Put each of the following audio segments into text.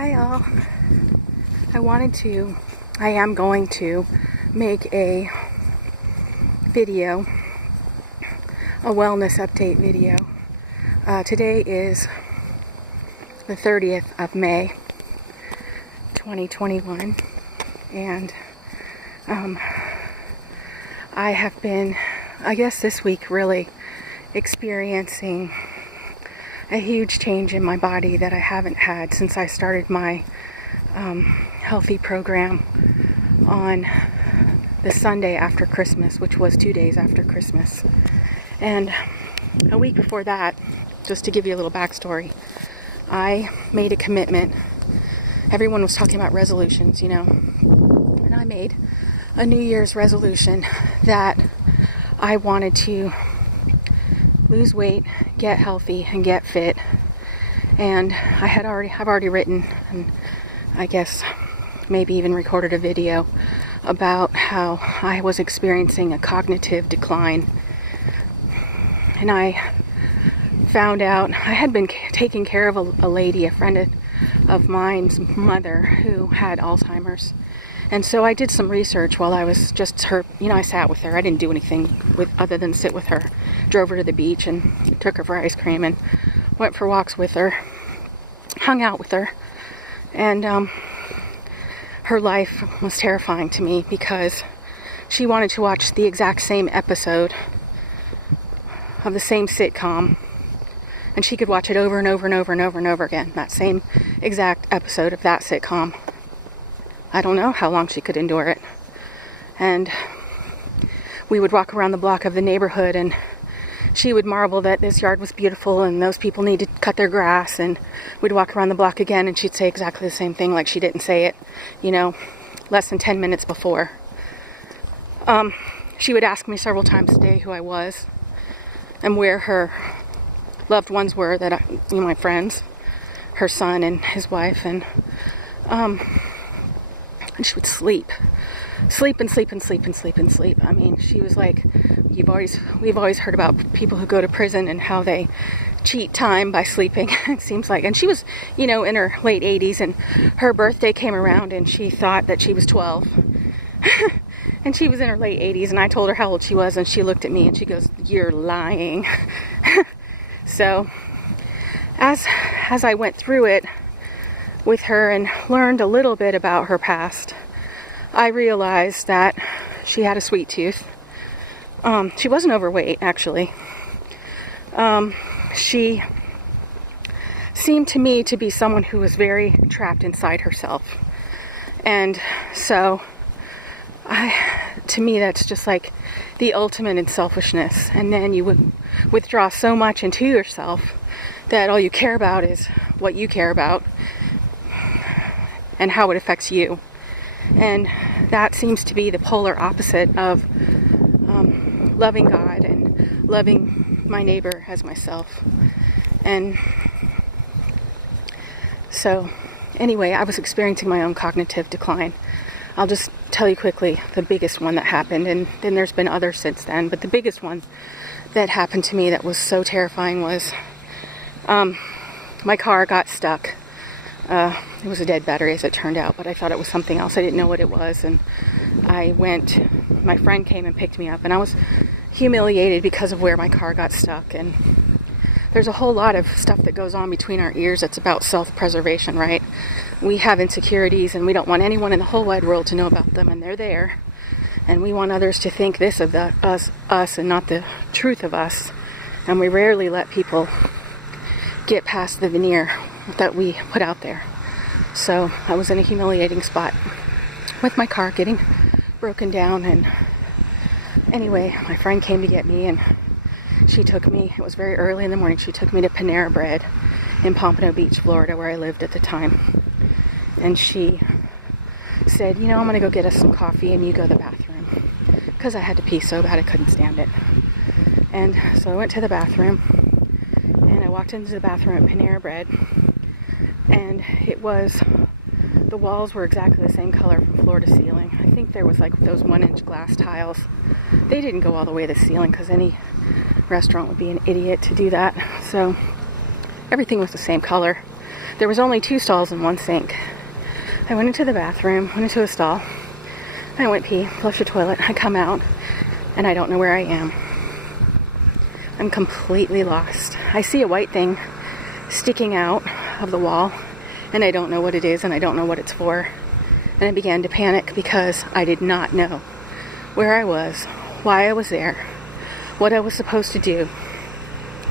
Hi all. I am going to make a video, a wellness update video. Today is the 30th of May, 2021, and I have been, I guess this week, really experiencing a huge change in my body that I haven't had since I started my healthy program on the Sunday after Christmas, which was 2 days after Christmas. And a week before that, just to give you a little backstory, I made a commitment. Everyone was talking about resolutions, and I made a New Year's resolution that I wanted to lose weight, get healthy, and get fit. And I've already written, and I guess maybe even recorded a video about how I was experiencing a cognitive decline. And I found out I had been taking care of a lady, a friend of mine's mother, who had Alzheimer's. And so I did some research while I was just her, I sat with her. I didn't do anything other than sit with her. Drove her to the beach and took her for ice cream and went for walks with her, hung out with her. And her life was terrifying to me because she wanted to watch the exact same episode of the same sitcom, and she could watch it over and over and over and over and over again, that same exact episode of that sitcom. I don't know how long she could endure it. And we would walk around the block of the neighborhood, and she would marvel that this yard was beautiful and those people need to cut their grass, and we'd walk around the block again and she'd say exactly the same thing, like she didn't say it, less than 10 minutes before. She would ask me several times a day who I was and where her loved ones were, my friends, her son and his wife, and she would sleep and sleep and sleep and sleep and sleep. I mean, she was like, we've always heard about people who go to prison and how they cheat time by sleeping, it seems like. And she was, in her late 80s, and her birthday came around and she thought that she was 12. And she was in her late 80s, and I told her how old she was, and she looked at me and she goes, "You're lying." So as I went through it with her and learned a little bit about her past, I realized that she had a sweet tooth. She wasn't overweight, actually. She seemed to me to be someone who was very trapped inside herself. And so, to me, that's just like the ultimate in selfishness. And then you would withdraw so much into yourself that all you care about is what you care about and how it affects you. And that seems to be the polar opposite of loving God and loving my neighbor as myself. And so, anyway, I was experiencing my own cognitive decline. I'll just tell you quickly the biggest one that happened, and then there's been others since then, but the biggest one that happened to me that was so terrifying was my car got stuck. It was a dead battery, as it turned out, but I thought it was something else. I didn't know what it was, and my friend came and picked me up, and I was humiliated because of where my car got stuck. And there's a whole lot of stuff that goes on between our ears that's about self-preservation, right? We have insecurities, and we don't want anyone in the whole wide world to know about them, and they're there, and we want others to think this of us and not the truth of us, and we rarely let people get past the veneer that we put out there. So I was in a humiliating spot with my car getting broken down, and anyway, my friend came to get me, and she took me, it was very early in the morning, she took me to Panera Bread in Pompano Beach, Florida, where I lived at the time. And she said, I'm going to go get us some coffee and you go to the bathroom, because I had to pee so bad I couldn't stand it. And so I went to the bathroom, and I walked into the bathroom at Panera Bread, and the walls were exactly the same color from floor to ceiling. I think there was like those 1-inch glass tiles. They didn't go all the way to the ceiling, because any restaurant would be an idiot to do that. So everything was the same color. There was only 2 stalls and 1 sink. I went into the bathroom, went into a stall. I went pee, flush the toilet. I come out, and I don't know where I am. I'm completely lost. I see a white thing sticking out of the wall, and I don't know what it is, and I don't know what it's for. And I began to panic because I did not know where I was, why I was there, what I was supposed to do,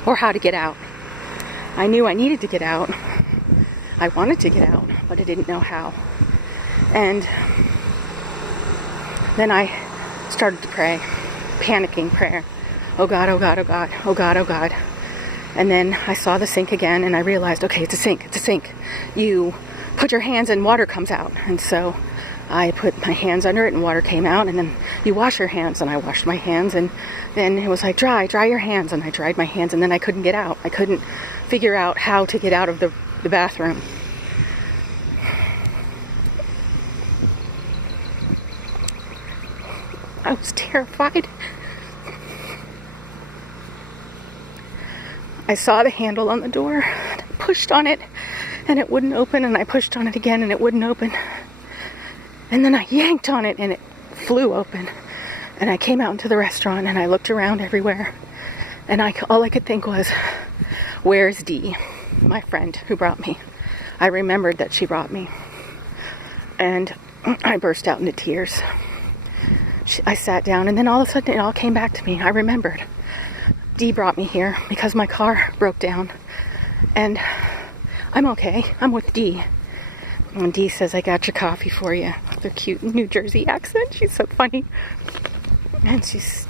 or how to get out. I knew I needed to get out. I wanted to get out, but I didn't know how. And then I started to pray, panicking prayer. Oh God, oh God, oh God, oh God, oh God. And then I saw the sink again, and I realized, okay, it's a sink, it's a sink. You put your hands and water comes out. And so I put my hands under it and water came out, and then you wash your hands, and I washed my hands, and then it was like, dry your hands, and I dried my hands, and then I couldn't get out. I couldn't figure out how to get out of the bathroom. I was terrified. I saw the handle on the door, and I pushed on it, and it wouldn't open, and I pushed on it again, and it wouldn't open. And then I yanked on it, and it flew open. And I came out into the restaurant, and I looked around everywhere, and all I could think was, where's Dee, my friend who brought me? I remembered that she brought me. And I burst out into tears. I sat down, and then all of a sudden it all came back to me. I remembered. Dee brought me here because my car broke down, and I'm okay. I'm with Dee. And Dee says, I got your coffee for you. Their cute New Jersey accent. She's so funny. And she's,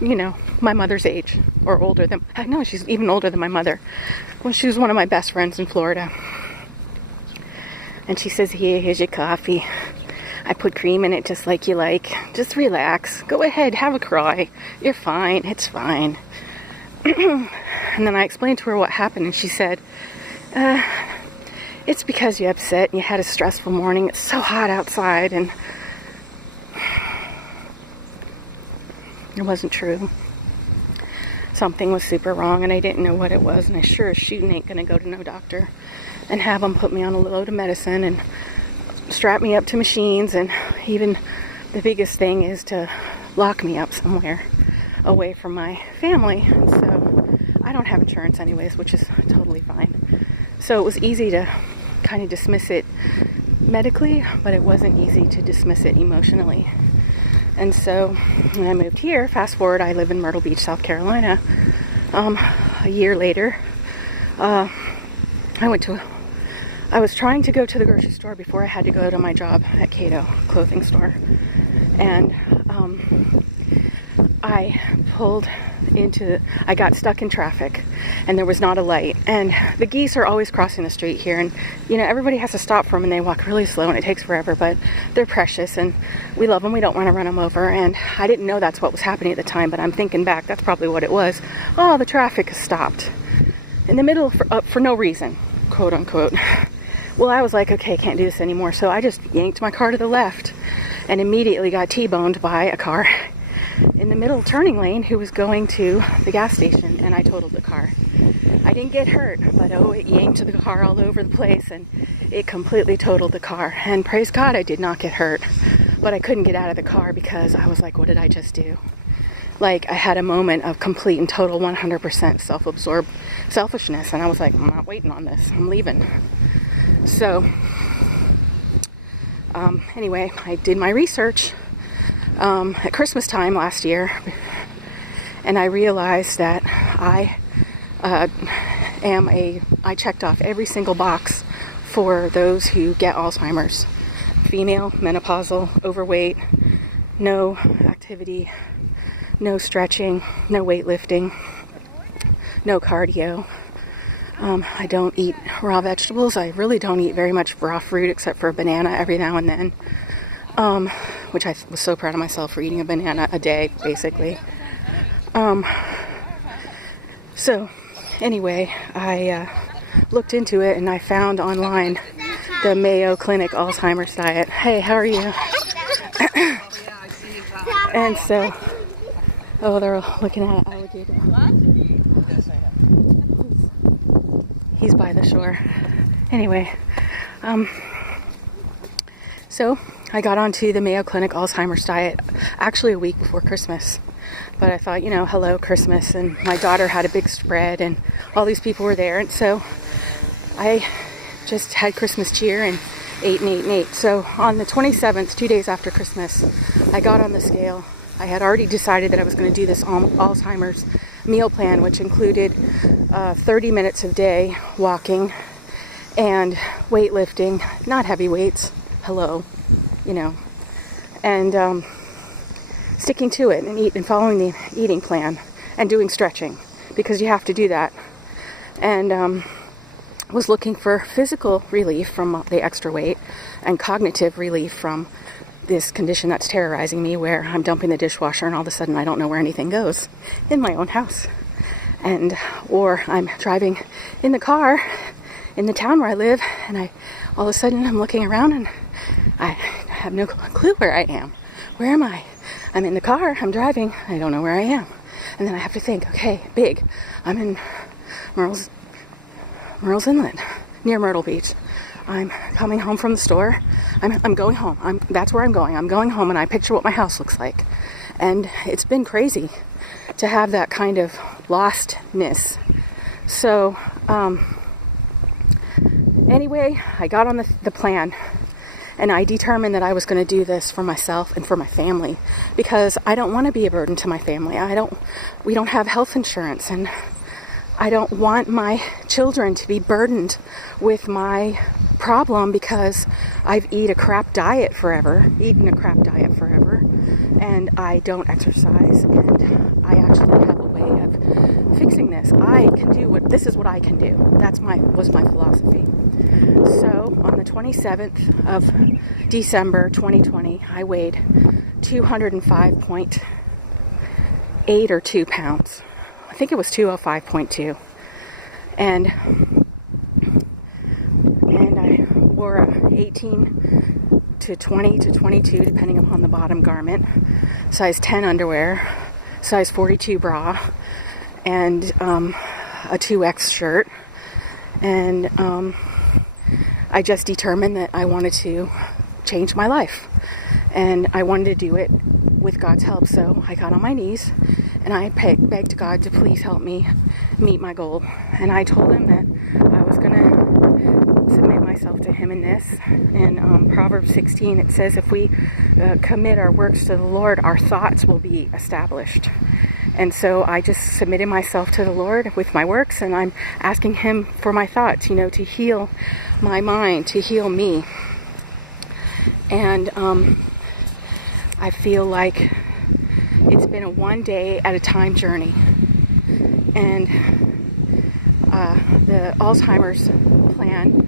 my mother's age, or older than, no, she's even older than my mother. Well, she was one of my best friends in Florida. And she says, here's your coffee. I put cream in it just like you like. Just relax. Go ahead, have a cry. You're fine. It's fine. And then I explained to her what happened, and she said, it's because you're upset and you had a stressful morning. It's so hot outside, and it wasn't true. Something was super wrong, and I didn't know what it was, and I sure as shooting ain't gonna go to no doctor and have them put me on a load of medicine and strap me up to machines, and even the biggest thing is to lock me up somewhere away from my family. And so I don't have insurance anyways, which is totally fine. So it was easy to kind of dismiss it medically, but it wasn't easy to dismiss it emotionally. And so when I moved here, fast forward, I live in Myrtle Beach, South Carolina. A year later, I was trying to go to the grocery store before I had to go to my job at Cato clothing store. And I got stuck in traffic, and there was not a light, and the geese are always crossing the street here, and everybody has to stop for them, and they walk really slow, and it takes forever, but they're precious, and we love them. We don't want to run them over. And I didn't know that's what was happening at the time, but I'm thinking back, that's probably what it was. Oh, the traffic has stopped in the middle for no reason, quote unquote. Well, I was like, okay, can't do this anymore, so I just yanked my car to the left and immediately got T-boned by a car in the middle turning lane who was going to the gas station, and I totaled the car. I didn't get hurt, but it yanked the car all over the place, and it completely totaled the car. And praise God, I did not get hurt, but I couldn't get out of the car because I was like, what did I just do? Like, I had a moment of complete and total 100% self-absorbed selfishness, and I was like, I'm not waiting on this. I'm leaving. So, anyway, I did my research at Christmas time last year, and I realized that I checked off every single box for those who get Alzheimer's. Female, menopausal, overweight, no activity, no stretching, no weightlifting, no cardio. I don't eat raw vegetables. I really don't eat very much raw fruit except for a banana every now and then. Which I was so proud of myself for eating a banana a day, basically. So, anyway, I looked into it, and I found online the Mayo Clinic Alzheimer's diet. Hey, how are you? And so, they're looking at an alligator. He's by the shore. Anyway, So I got onto the Mayo Clinic Alzheimer's diet actually a week before Christmas. But I thought, hello, Christmas, and my daughter had a big spread, and all these people were there, and so I just had Christmas cheer and ate and ate and ate. So on the 27th, 2 days after Christmas, I got on the scale. I had already decided that I was going to do this Alzheimer's meal plan, which included 30 minutes a day walking and weightlifting, not heavy weights, hello, and sticking to it and following the eating plan and doing stretching, because you have to do that. And was looking for physical relief from the extra weight and cognitive relief from this condition that's terrorizing me, where I'm dumping the dishwasher and all of a sudden I don't know where anything goes in my own house. Or I'm driving in the car in the town where I live, and all of a sudden I'm looking around and I have no clue where I am. Where am I? I'm in the car, I'm driving, I don't know where I am. And then I have to think, okay, I'm in Murrells Inlet, near Myrtle Beach. I'm coming home from the store. I'm going home. That's where I'm going. I'm going home, and I picture what my house looks like. And it's been crazy to have that kind of lostness. So, anyway, I got on the plan, and I determined that I was going to do this for myself and for my family, because I don't want to be a burden to my family. We don't have health insurance, and I don't want my children to be burdened with my problem because I've eaten a crap diet forever, and I don't exercise, and I actually have a way of fixing this. This is what I can do. Was my philosophy. So on the 27th of December 2020, I weighed 205.8 or 2 pounds. I think it was 205.2. And I wore a 18 to 20 to 22, depending upon the bottom garment, size 10 underwear, size 42 bra, and a 2X shirt. And I just determined that I wanted to change my life, and I wanted to do it with God's help. So I got on my knees and I begged God to please help me meet my goal. And I told him that I was going to submit myself to him in this. In Proverbs 16, it says, if we commit our works to the Lord, our thoughts will be established. And so I just submitted myself to the Lord with my works, and I'm asking him for my thoughts, to heal my mind, to heal me. And I feel like it's been a one day at a time journey. And the Alzheimer's plan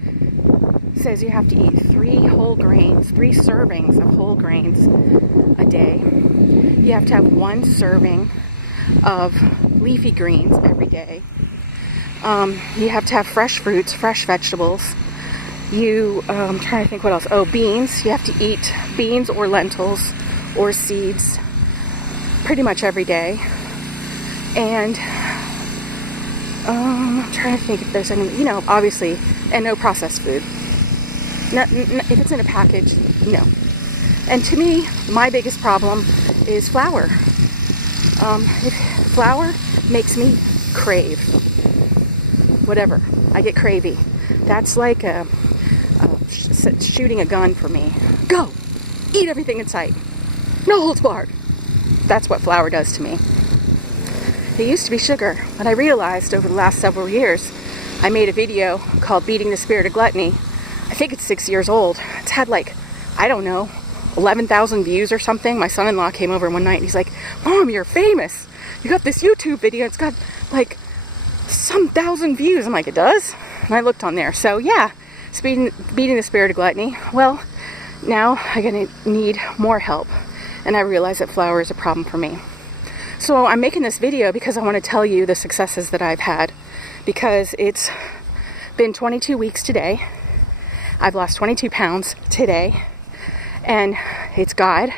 says you have to eat 3 servings of whole grains a day. You have to have 1 serving of leafy greens every day. You have to have fresh fruits, fresh vegetables. I'm trying to think what else. Beans. You have to eat beans or lentils or seeds pretty much every day. And I'm trying to think if there's any, obviously, and no processed food. If it's in a package, no. And to me, my biggest problem is flour. Flour makes me crave whatever. I get cravey. That's like shooting a gun for me. Go! Eat everything in sight. No holds barred. That's what flour does to me. It used to be sugar, but I realized over the last several years, I made a video called Beating the Spirit of Gluttony. I think it's 6 years old. It's had 11,000 views or something. My son-in-law came over one night and he's like, Mom, you're famous. You got this YouTube video. It's got some 1,000 views. I'm like, it does? And I looked on there. So yeah, it's beating the spirit of gluttony. Well, now I'm going to need more help. And I realize that flour is a problem for me. So I'm making this video because I want to tell you the successes that I've had. Because it's been 22 weeks today. I've lost 22 pounds today. And it's God.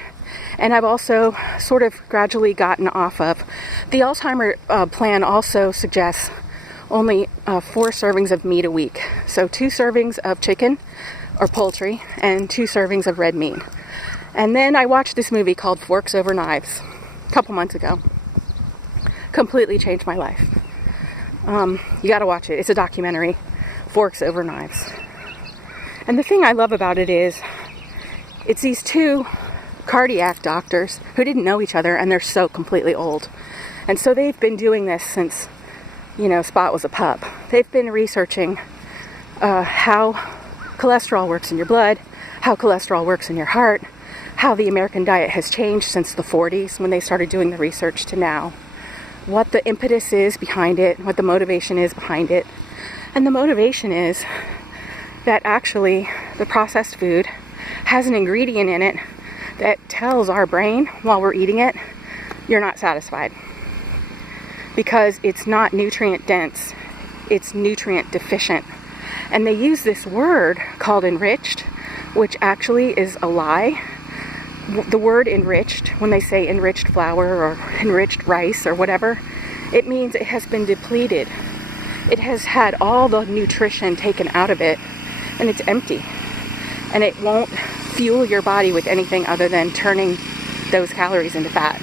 And I've also sort of gradually gotten off of. The Alzheimer plan also suggests only 4 servings of meat a week. So 2 servings of chicken or poultry, and 2 servings of red meat. And then I watched this movie called Forks Over Knives a couple months ago. Completely changed my life. You gotta watch it. It's a documentary, Forks Over Knives. And the thing I love about it is, it's these 2 cardiac doctors who didn't know each other, and they're so completely old. And so they've been doing this since, Spot was a pup. They've been researching how cholesterol works in your blood, how cholesterol works in your heart, how the American diet has changed since the 40s when they started doing the research to now, what the impetus is behind it, what the motivation is behind it. And the motivation is that actually the processed food has an ingredient in it that tells our brain while we're eating it, you're not satisfied. Because it's not nutrient dense, it's nutrient deficient. And they use this word called enriched, which actually is a lie. The word enriched, when they say enriched flour or enriched rice or whatever, it means it has been depleted. It has had all the nutrition taken out of it, and it's empty. And it won't fuel your body with anything other than turning those calories into fat.